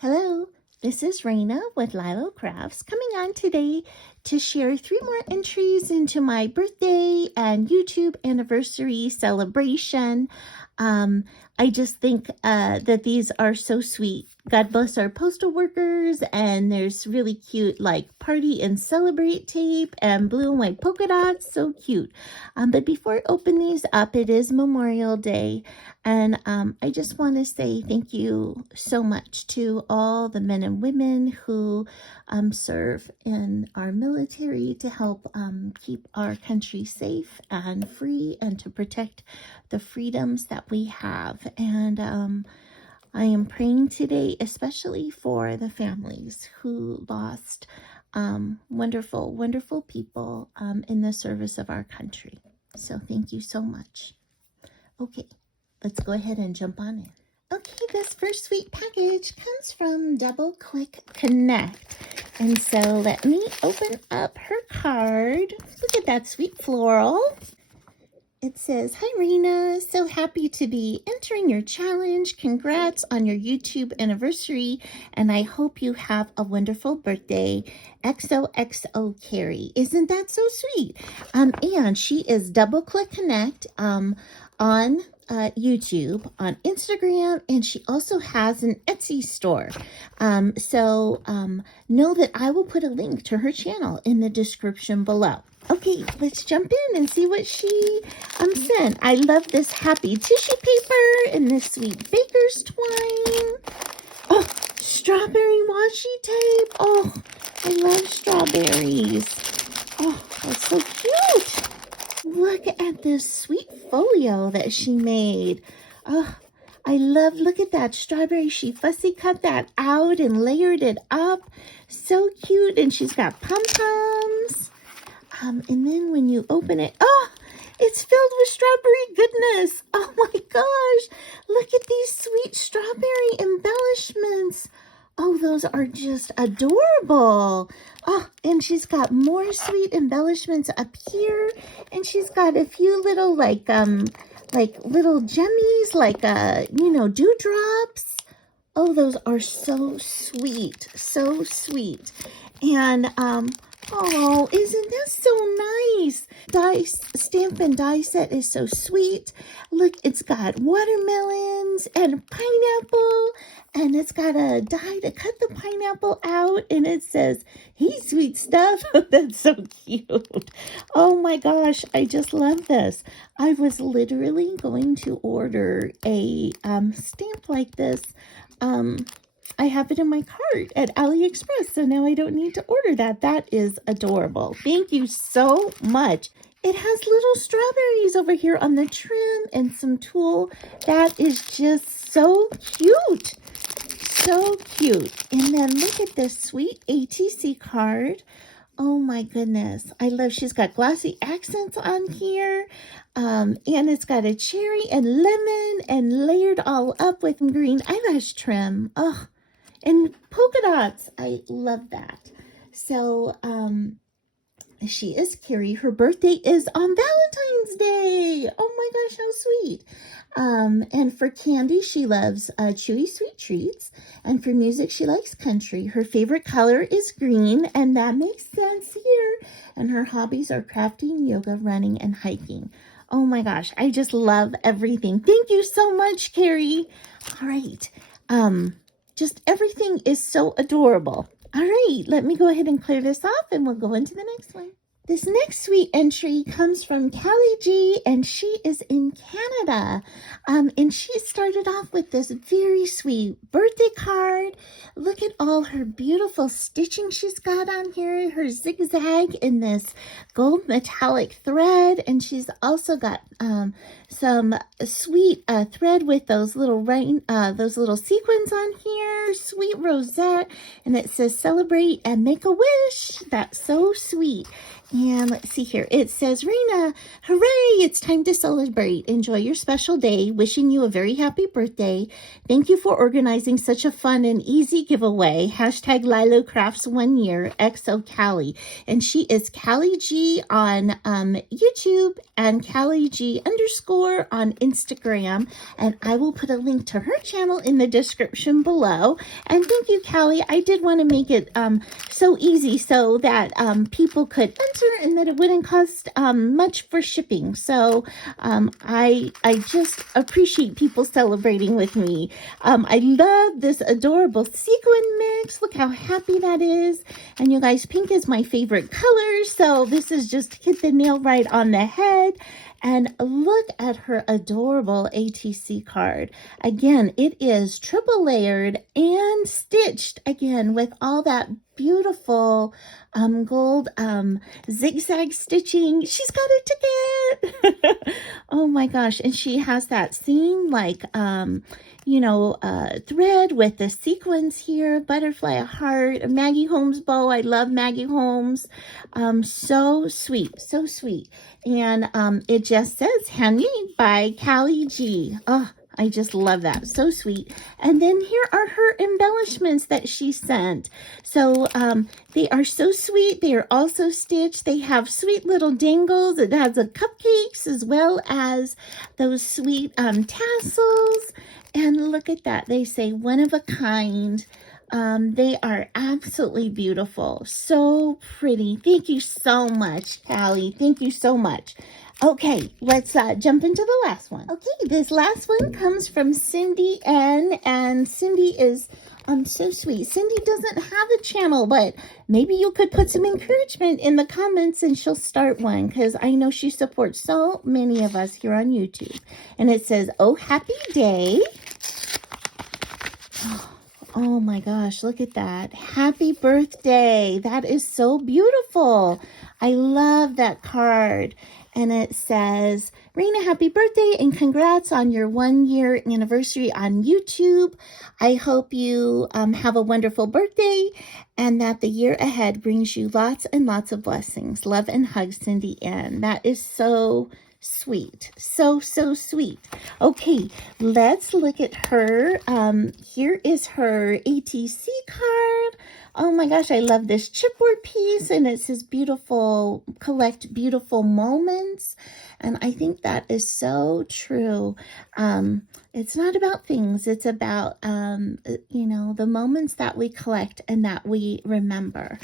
Hello, this is Raina with Lilo Crafts coming on today to share 3 more entries into my birthday and YouTube anniversary celebration. I just think that these are so sweet. God bless our postal workers, and there's really cute like party and celebrate tape and blue and white polka dots, so cute. But before I open these up, it is Memorial Day, and I just want to say thank you so much to all the men and women who serve in our military to help keep our country safe and free and to protect the freedoms that we have. And I am praying today, especially for the families who lost wonderful, wonderful people in the service of our country. So thank you so much. Okay, let's go ahead and jump on in. Okay, this first sweet package comes from Double Click Connect. And so let me open up her card. Look at that sweet floral. It says, "Hi, Raina. So happy to be entering your challenge. Congrats on your YouTube anniversary, and I hope you have a wonderful birthday. XOXO Carrie." Isn't that so sweet? And she is Double Click Connect on YouTube, on Instagram, and she also has an Etsy store. So know that I will put a link to her channel in the description below. Okay, let's jump in and see what she sent. I love this happy tissue paper and this sweet baker's twine. Oh, strawberry washi tape. Oh, I love strawberries. Oh, that's so cute. Look at this sweet folio that she made. Oh, I love, look at that strawberry. She fussy cut that out and layered it up. So cute. And she's got pom-poms. And then when you open it, oh, it's filled with strawberry goodness. Oh my gosh. Look at these sweet strawberry embellishments. Oh, those are just adorable. Oh, and she's got more sweet embellishments up here. And she's got a few little like little gemmies, like, dewdrops. Oh, those are so sweet. So sweet. And, oh, isn't that so nice? Stamp and die set is so sweet. Look, it's got watermelons and pineapple, and it's got a die to cut the pineapple out, and it says, "Hey, sweet stuff." That's so cute. Oh my gosh, I just love this. I was literally going to order a stamp like this. I have it in my cart at AliExpress, so now I don't need to order that. That is adorable. Thank you so much. It has little strawberries over here on the trim and some tulle. That is just so cute. So cute. And then look at this sweet ATC card. Oh my goodness. I love, she's got glossy accents on here. And it's got a cherry and lemon and layered all up with green eyelash trim. Oh, and polka dots. I love that. So, she is Carrie. Her birthday is on Valentine's Day. Oh my gosh, how sweet. And for candy, she loves chewy sweet treats. And for music, she likes country. Her favorite color is green, and that makes sense here. And her hobbies are crafting, yoga, running, and hiking. Oh my gosh, I just love everything. Thank you so much, Carrie. All right. Just everything is so adorable. All right, let me go ahead and clear this off, and we'll go into the next one. This next sweet entry comes from Callie G, and she is in Canada. And she started off with this very sweet birthday card. Look at all her beautiful stitching she's got on here, her zigzag in this gold metallic thread. And she's also got some sweet thread with those little sequins on here, sweet rosette, and it says "Celebrate and Make a Wish." That's so sweet. And let's see here. It says, Raina, hooray, it's time to celebrate. Enjoy your special day. Wishing you a very happy birthday. Thank you for organizing such a fun and easy giveaway. Hashtag Lilo Crafts 1 year, XO Callie. And she is Callie G on YouTube and Callie G _ on Instagram. And I will put a link to her channel in the description below. And thank you, Callie. I did want to make it so easy so that people could enter and that it wouldn't cost much for shipping. So I just appreciate people celebrating with me. I love this adorable sequin mix. Look how happy that is. And you guys, pink is my favorite color. So this is just hit the nail right on the head. And look at her adorable ATC card. Again, it is triple layered and stitched again with all that beautiful gold zigzag stitching. She's got a ticket. Oh my gosh. And she has that same like thread with the sequins here, butterfly, a heart, a Maggie Holmes bow. I love Maggie Holmes. So sweet, so sweet. And it just says handmade by Callie G. Oh, I just love that. So sweet. And then here are her embellishments that she sent. So they are so sweet. They are also stitched. They have sweet little dangles. It has the cupcakes as well as those sweet tassels. And look at that. They say one of a kind. They are absolutely beautiful. So pretty. Thank you so much, Callie. Thank you so much. Okay, let's jump into the last one. Okay, this last one comes from Cindy N. And Cindy is so sweet. Cindy doesn't have a channel, but maybe you could put some encouragement in the comments and she'll start one because I know she supports so many of us here on YouTube. And it says, oh, happy day. Oh my gosh, look at that. Happy birthday. That is so beautiful. I love that card. And it says, Raina, happy birthday and congrats on your 1 year anniversary on YouTube. I hope you have a wonderful birthday and that the year ahead brings you lots and lots of blessings. Love and hugs, Cindy Ann. That is so sweet. So sweet. Okay, let's look at her. Here is her ATC card. Oh my gosh, I love this chipboard piece, and it says beautiful, collect beautiful moments. And I think that is so true. It's not about things. It's about, the moments that we collect and that we remember.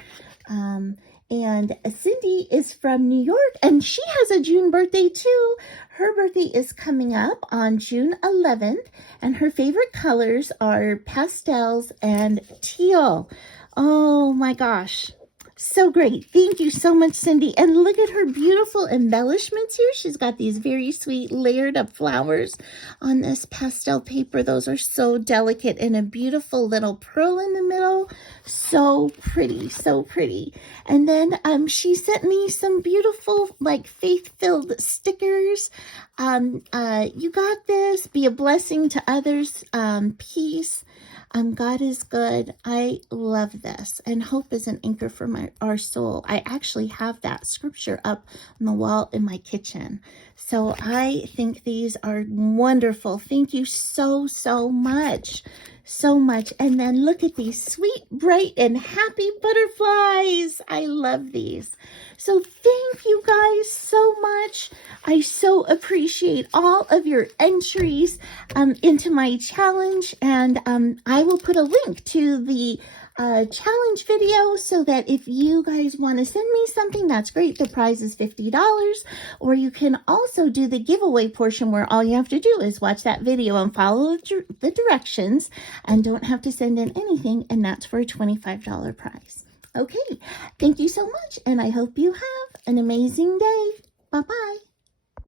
And Cindy is from New York, and she has a June birthday too. Her birthday is coming up on June 11th, and her favorite colors are pastels and teal. Oh my gosh. So great. Thank you so much, Cindy. And look at her beautiful embellishments here. She's got these very sweet layered up flowers on this pastel paper. Those are so delicate, and a beautiful little pearl in the middle. So pretty, so pretty. And then she sent me some beautiful, like, faith-filled stickers. You got this. Be a blessing to others. Peace. God is good. I love this. And hope is an anchor for our soul. I actually have that scripture up on the wall in my kitchen. So I think these are wonderful. Thank you so much. So much. And then look at these sweet, bright, and happy butterflies. I love these. So thank you guys so much. I so appreciate all of your entries into my challenge. And I will put a link to the challenge video so that if you guys want to send me something, that's great. The prize is $50. Or you can also do the giveaway portion where all you have to do is watch that video and follow the directions and don't have to send in anything. And that's for a $25 prize. Okay, thank you so much. And I hope you have an amazing day. Bye-bye.